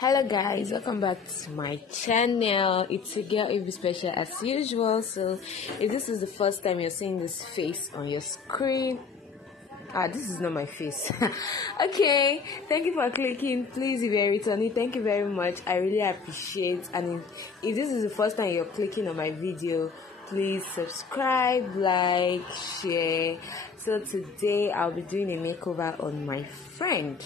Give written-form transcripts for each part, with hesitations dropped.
Hello guys, welcome back to my channel. It's a girl Ivy Special as usual. So if this is the first time you're seeing this face on your screen, this is not my face. Okay, thank you for clicking. Please, if you're returning, thank you very much. I really appreciate. And if this is the first time you're clicking on my video, please subscribe, like, share. So today I'll be doing a makeover on my friend.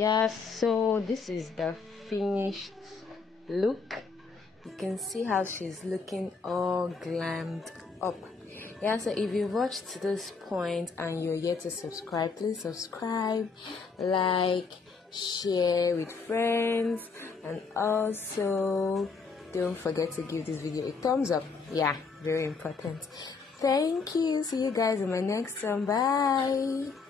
Yeah, so this is the finished look. You can see how she's looking all glammed up. Yeah, so if you've watched to this point and you're yet to subscribe, please subscribe, like, share with friends, and also don't forget to give this video a thumbs up. Yeah, very important. Thank you. See you guys in my next one. Bye.